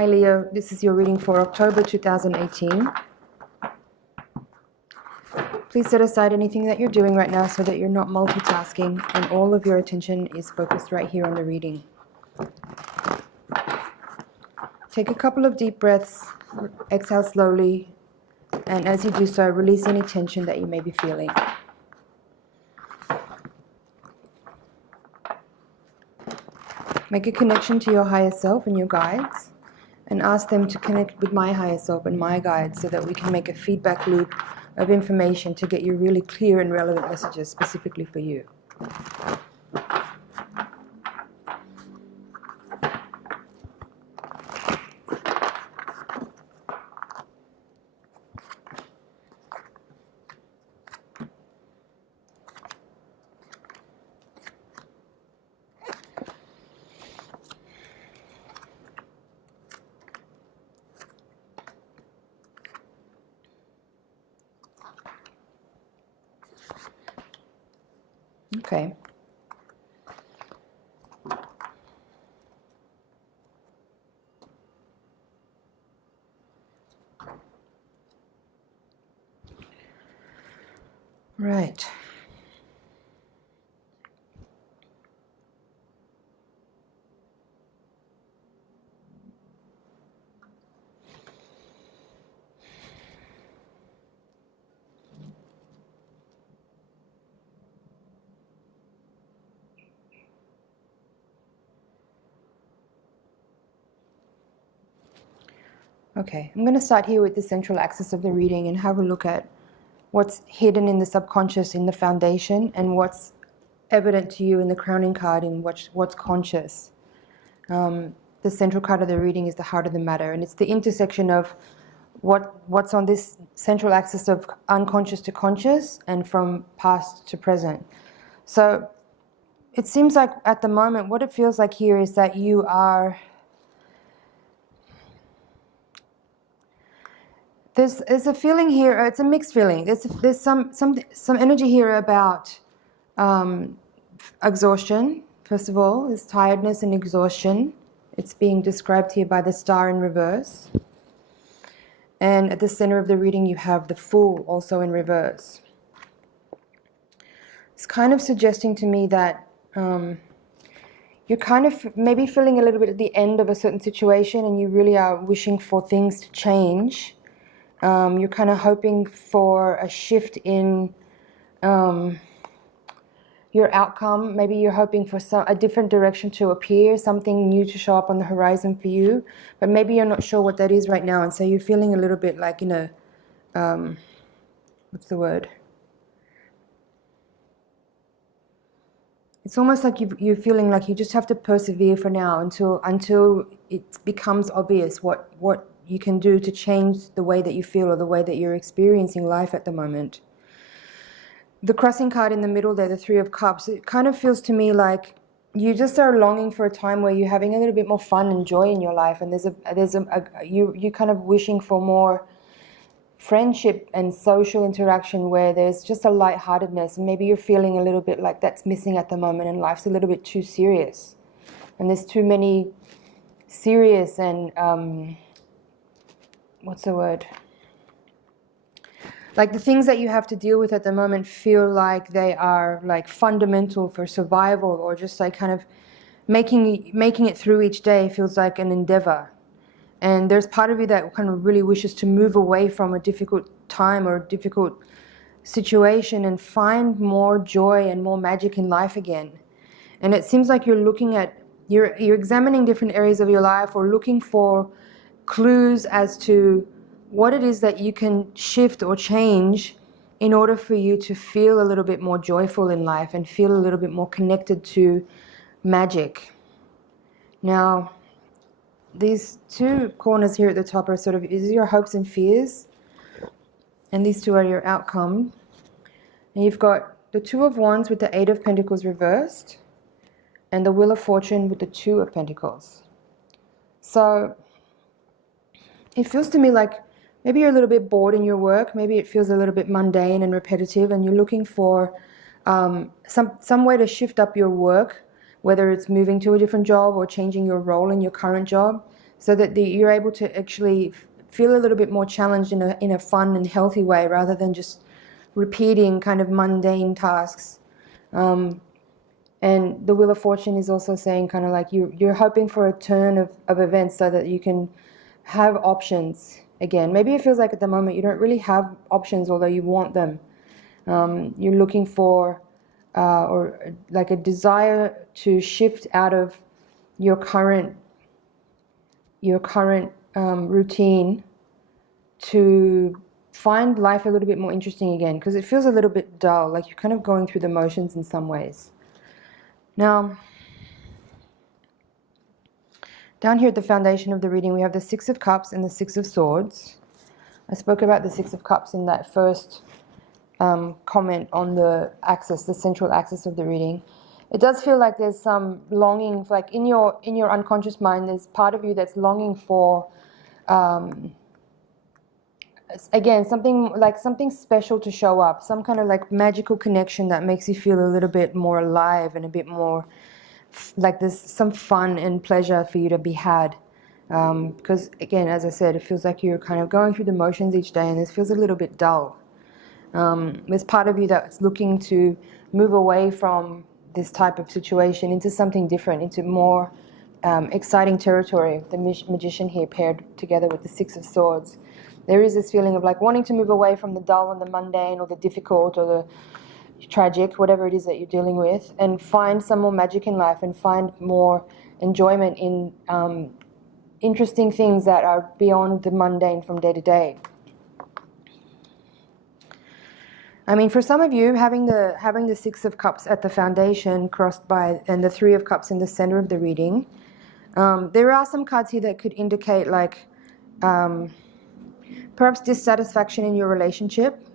Hi Leo, this is your reading for October 2018. Please set aside anything that you're doing right now so that you're not multitasking and all of your attention is focused right here on the reading. Take a couple of deep breaths, exhale slowly, and as you do so, release any tension that you may be feeling. Make a connection to your higher self and your guides, and ask them to connect with my higher self and my guides so that we can make a feedback loop of information to get you really clear and relevant messages specifically for you. Okay. Right. Okay, I'm going to start here with the central axis of the reading and have a look at what's hidden in the subconscious, in the foundation, and what's evident to you in the crowning card, in what's conscious. The central card of the reading is the heart of the matter, and it's the intersection of what's on this central axis of unconscious to conscious and from past to present. So it seems like at the moment, what it feels like here is that you are... There's a feeling here, it's a mixed feeling. There's some energy here about exhaustion, first of all. There's tiredness and exhaustion. It's being described here by the star in reverse. And at the center of the reading you have the Fool also in reverse. It's kind of suggesting to me that you're kind of maybe feeling a little bit at the end of a certain situation and you really are wishing for things to change. You're kind of hoping for a shift in your outcome. Maybe you're hoping for a different direction to appear, something new to show up on the horizon for you. But maybe you're not sure what that is right now, and so you're feeling a little bit like in a, what's the word? It's almost like you're feeling like you just have to persevere for now until it becomes obvious what you can do to change the way that you feel or the way that you're experiencing life at the moment. The crossing card in the middle there, the Three of Cups, it kind of feels to me like you just are longing for a time where you're having a little bit more fun and joy in your life, and you're kind of wishing for more friendship and social interaction where there's just a lightheartedness, and maybe you're feeling a little bit like that's missing at the moment and life's a little bit too serious. And there's too many serious and what's the word? Like the things that you have to deal with at the moment feel like they are like fundamental for survival, or just like kind of making it through each day feels like an endeavor. And there's part of you that kind of really wishes to move away from a difficult time or a difficult situation and find more joy and more magic in life again. And it seems like you're examining different areas of your life or looking for clues as to what it is that you can shift or change in order for you to feel a little bit more joyful in life and feel a little bit more connected to magic. Now, these two corners here at the top are sort of, these are your hopes and fears, and these two are your outcome. And you've got the Two of Wands with the Eight of Pentacles reversed, and the Wheel of Fortune with the Two of Pentacles. So it feels to me like maybe you're a little bit bored in your work, maybe it feels a little bit mundane and repetitive, and you're looking for some way to shift up your work, whether it's moving to a different job or changing your role in your current job. so that you're able to actually feel a little bit more challenged in a fun and healthy way, rather than just repeating kind of mundane tasks. And the Wheel of Fortune is also saying kind of like you're hoping for a turn of events so that you can have options again. Maybe it feels like at the moment you don't really have options, although you want them. You're looking for or like a desire to shift out of your current routine to find life a little bit more interesting again, because it feels a little bit dull, like you're kind of going through the motions in some ways. Now, down here at the foundation of the reading, we have the Six of Cups and the Six of Swords. I spoke about the Six of Cups in that first comment on the axis, the central axis of the reading. It does feel like there's some longing, like in your unconscious mind, there's part of you that's longing for, again, something special to show up, some kind of like magical connection that makes you feel a little bit more alive and a bit more like there's some fun and pleasure for you to be had. Because again, as I said, it feels like you're kind of going through the motions each day, and this feels a little bit dull. There's part of you that's looking to move away from this type of situation into something different, into more exciting territory. The Magician here paired together with the Six of Swords. There is this feeling of like wanting to move away from the dull and the mundane or the difficult or the tragic, whatever it is that you're dealing with, and find some more magic in life and find more enjoyment in interesting things that are beyond the mundane from day to day. I mean, for some of you, having the Six of Cups at the foundation crossed by, and the Three of Cups in the center of the reading, there are some cards here that could indicate like perhaps dissatisfaction in your relationship.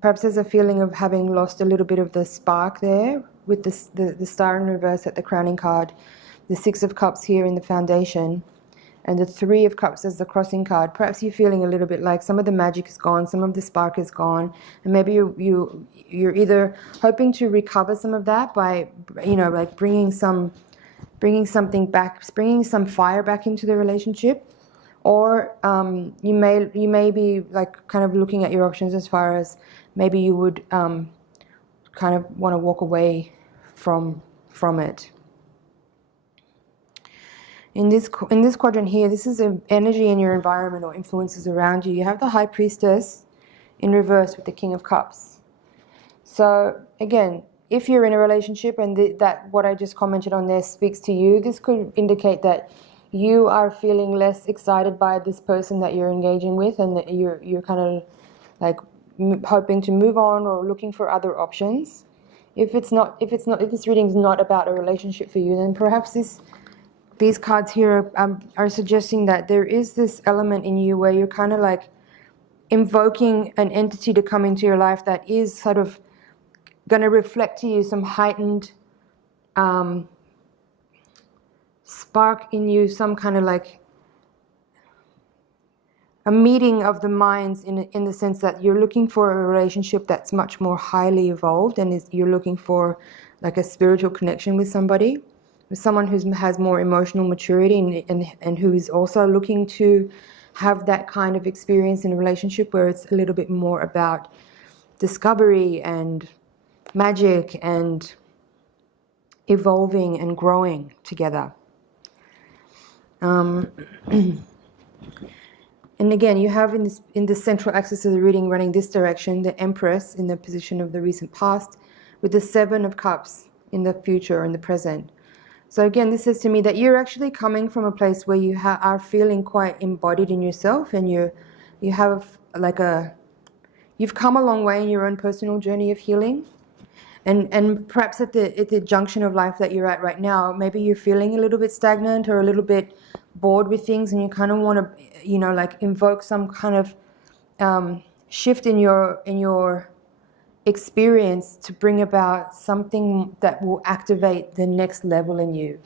Perhaps there's a feeling of having lost a little bit of the spark there with the Star in reverse at the crowning card, the Six of Cups here in the foundation, and the Three of Cups as the crossing card. Perhaps you're feeling a little bit like some of the magic is gone, some of the spark is gone, and maybe you're either hoping to recover some of that by, like bringing something back, bringing some fire back into the relationship, or you may be like kind of looking at your options as far as maybe you would kind of want to walk away from it. In this quadrant here, this is an energy in your environment or influences around you. You have the High Priestess in reverse with the King of Cups. So again, if you're in a relationship and that what I just commented on there speaks to you, this could indicate that you are feeling less excited by this person that you're engaging with, and that you're kind of like hoping to move on or looking for other options. If this reading is not about a relationship for you, then perhaps these cards here are suggesting that there is this element in you where you're kind of like invoking an entity to come into your life that is sort of going to reflect to you some heightened spark in you, some kind of like a meeting of the minds in the sense that you're looking for a relationship that's much more highly evolved, and you're looking for like a spiritual connection with somebody, with someone who has more emotional maturity and who is also looking to have that kind of experience in a relationship where it's a little bit more about discovery and magic and evolving and growing together. And again, you have in the central axis of the reading running this direction, the Empress in the position of the recent past, with the Seven of Cups in the future and the present. So again, this says to me that you're actually coming from a place where you are feeling quite embodied in yourself, and you have like you've come a long way in your own personal journey of healing, and perhaps at the junction of life that you're at right now, maybe you're feeling a little bit stagnant or a little bit bored with things, and you kind of want to, like invoke some kind of shift in your experience to bring about something that will activate the next level in you.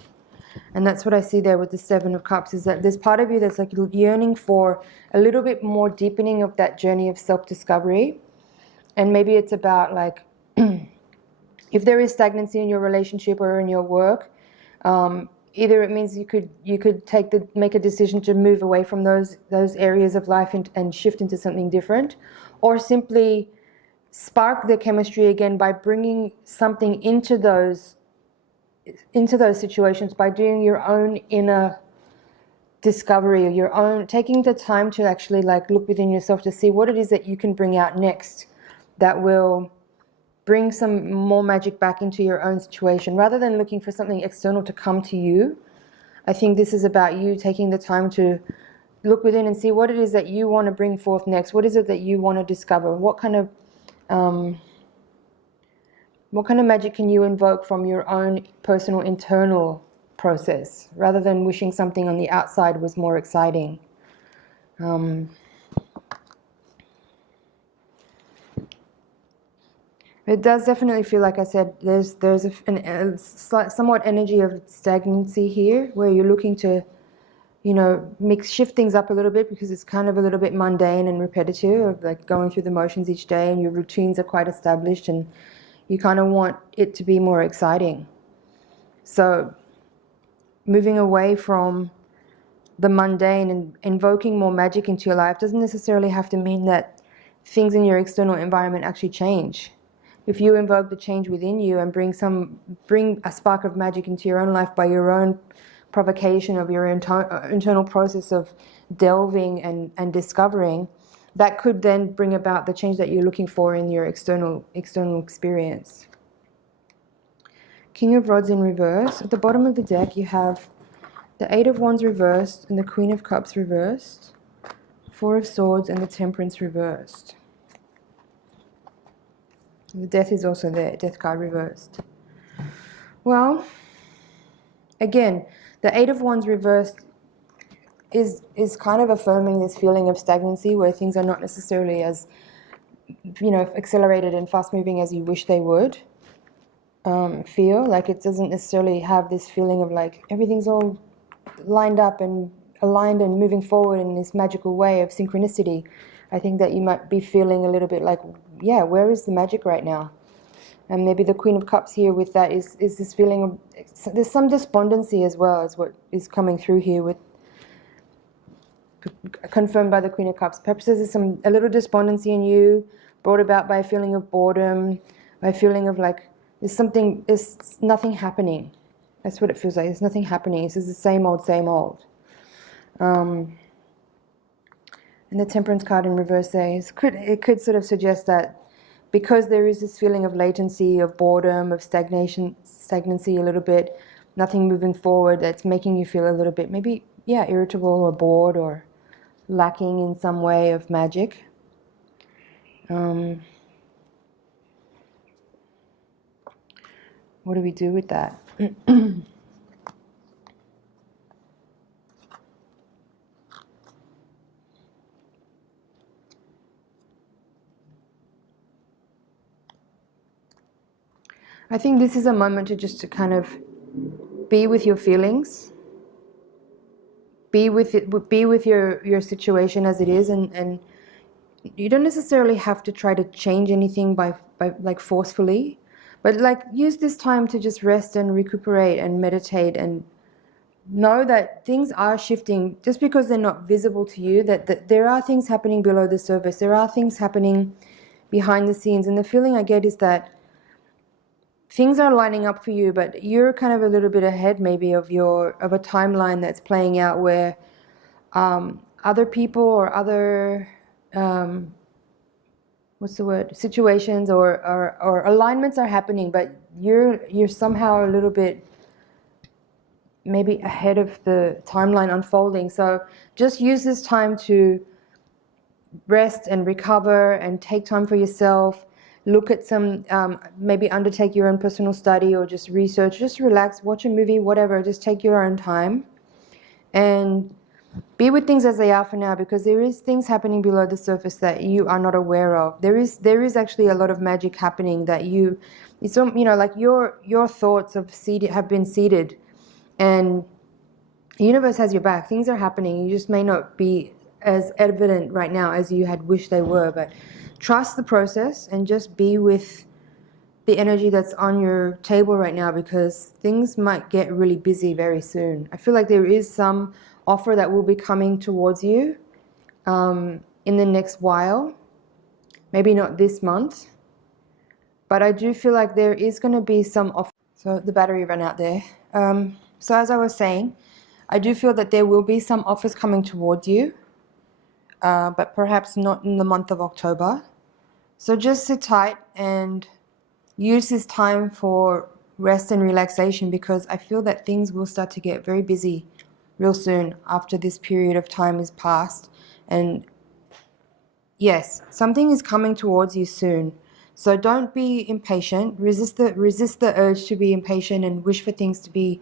And that's what I see there with the Seven of Cups, is that there's part of you that's like yearning for a little bit more deepening of that journey of self-discovery. And maybe it's about like if there is stagnancy in your relationship or in your work, either it means you could make a decision to move away from those areas of life and shift into something different, or simply spark the chemistry again by bringing something into those situations, by doing your own inner discovery, or your own, taking the time to actually like look within yourself to see what it is that you can bring out next that will bring some more magic back into your own situation, rather than looking for something external to come to you. I think this is about you taking the time to look within and see what it is that you want to bring forth next. What is it that you want to discover? What kind of magic can you invoke from your own personal internal process, rather than wishing something on the outside was more exciting. It does definitely feel, like I said, there's a somewhat energy of stagnancy here, where you're looking to, shift things up a little bit, because it's kind of a little bit mundane and repetitive, of like going through the motions each day, and your routines are quite established, and you kind of want it to be more exciting. So moving away from the mundane and invoking more magic into your life doesn't necessarily have to mean that things in your external environment actually change. If you invoke the change within you and bring a spark of magic into your own life by your own provocation of your internal process of delving and discovering, that could then bring about the change that you're looking for in your external experience. King of Rods in reverse. At the bottom of the deck you have the Eight of Wands reversed and the Queen of Cups reversed, Four of Swords and the Temperance reversed. The Death is also there, Death card reversed. Well, again, the Eight of Wands reversed is kind of affirming this feeling of stagnancy, where things are not necessarily as, accelerated and fast moving as you wish they would feel. Like it doesn't necessarily have this feeling of like everything's all lined up and aligned and moving forward in this magical way of synchronicity. I think that you might be feeling a little bit like, yeah, where is the magic right now? And maybe the Queen of Cups here with that is this feeling of, there's some despondency as well as what is coming through here, with confirmed by the Queen of Cups. Perhaps there's a little despondency in you, brought about by a feeling of boredom, by a feeling of like there's nothing happening. That's what it feels like. There's nothing happening. This is the same old, same old. And the Temperance card in reverse there it could sort of suggest that because there is this feeling of latency, of boredom, of stagnancy a little bit, nothing moving forward, that's making you feel a little bit maybe, irritable or bored or lacking in some way of magic. What do we do with that? I think this is a moment to kind of be with your feelings, be with your situation as it is, and you don't necessarily have to try to change anything by like forcefully, but like use this time to just rest and recuperate and meditate and know that things are shifting just because they're not visible to you, that there are things happening below the surface, there are things happening behind the scenes, and the feeling I get is that things are lining up for you, but you're kind of a little bit ahead maybe of a timeline that's playing out where other people or other situations or alignments are happening, but you're somehow a little bit maybe ahead of the timeline unfolding. So just use this time to rest and recover and take time for yourself. Look at some, maybe undertake your own personal study or just research, just relax, watch a movie, whatever, just take your own time and be with things as they are for now, because there is things happening below the surface that you are not aware of. There is actually a lot of magic happening that like your thoughts have been seeded, and the universe has your back. Things are happening. You just may not be as evident right now as you had wished they were, but trust the process and just be with the energy that's on your table right now, because things might get really busy very soon. I feel like there is some offer that will be coming towards you in the next while. Maybe not this month, but I do feel like there is going to be some offer. So the battery ran out there. So as I was saying, I do feel that there will be some offers coming towards you, but perhaps not in the month of October. So just sit tight and use this time for rest and relaxation, because I feel that things will start to get very busy real soon after this period of time is past. And yes, something is coming towards you soon. So don't be impatient. Resist the urge to be impatient and wish for things to be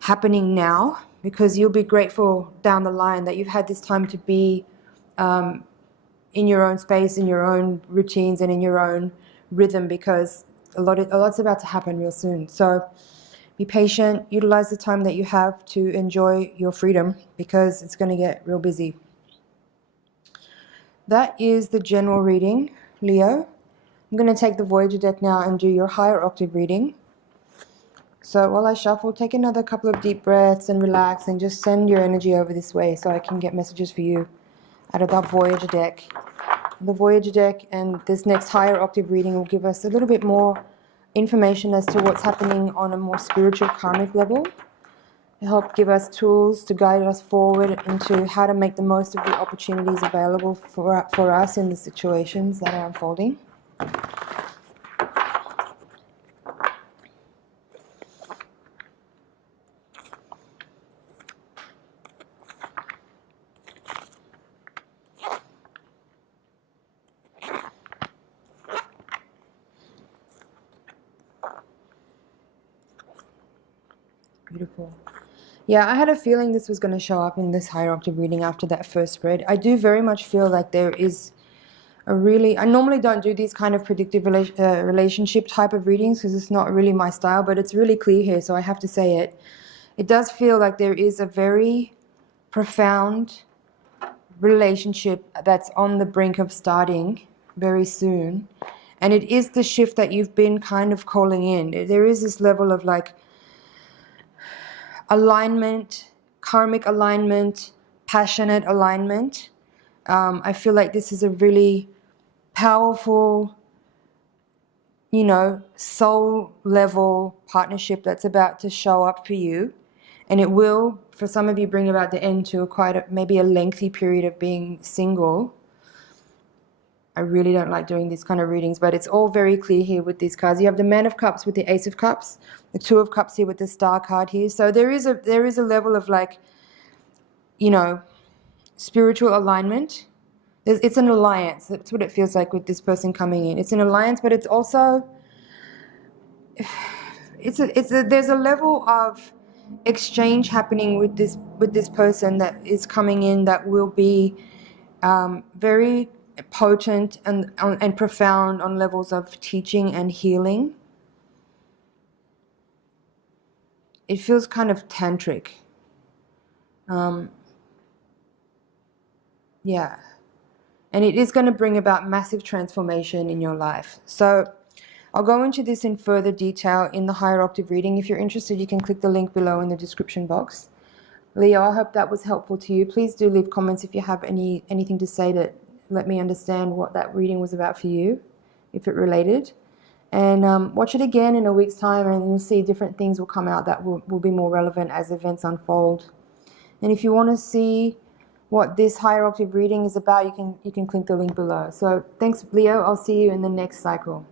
happening now, because you'll be grateful down the line that you've had this time to be in your own space, in your own routines, and in your own rhythm, because a lot's about to happen real soon. So be patient, utilize the time that you have to enjoy your freedom, because it's going to get real busy. That is the general reading, Leo. I'm going to take the Voyager deck now and do your higher octave reading. So while I shuffle, take another couple of deep breaths and relax, and just send your energy over this way so I can get messages for you out of that Voyager deck. The Voyager deck and this next higher octave reading will give us a little bit more information as to what's happening on a more spiritual karmic level. To help give us tools to guide us forward into how to make the most of the opportunities available for us in the situations that are unfolding. Beautiful. Yeah, I had a feeling this was going to show up in this higher octave reading after that first spread. I do very much feel like there is a really... I normally don't do these kind of predictive relationship type of readings, because it's not really my style, but it's really clear here, so I have to say it. It does feel like there is a very profound relationship that's on the brink of starting very soon. And it is the shift that you've been kind of calling in. There is this level of like alignment, karmic alignment, passionate alignment. I feel like this is a really powerful, you know, soul level partnership that's about to show up for you. And it will, for some of you, bring about the end to maybe a lengthy period of being single. I really don't like doing these kind of readings, but it's all very clear here with these cards. You have the Man of Cups with the Ace of Cups, the Two of Cups here with the Star card here. So there is a level of like, you know, spiritual alignment. It's an alliance. That's what it feels like with this person coming in. It's an alliance, but it's also there's a level of exchange happening with this person that is coming in that will be very potent and profound on levels of teaching and healing. It feels kind of tantric. Yeah. And it is going to bring about massive transformation in your life. So I'll go into this in further detail in the higher octave reading. If you're interested, you can click the link below in the description box. Leo, I hope that was helpful to you. Please do leave comments if you have anything to say to let me understand what that reading was about for you, if it related. And watch it again in a week's time, and you'll see different things will come out that will be more relevant as events unfold. And if you want to see what this higher octave reading is about, you can click the link below. So thanks, Leo. I'll see you in the next cycle.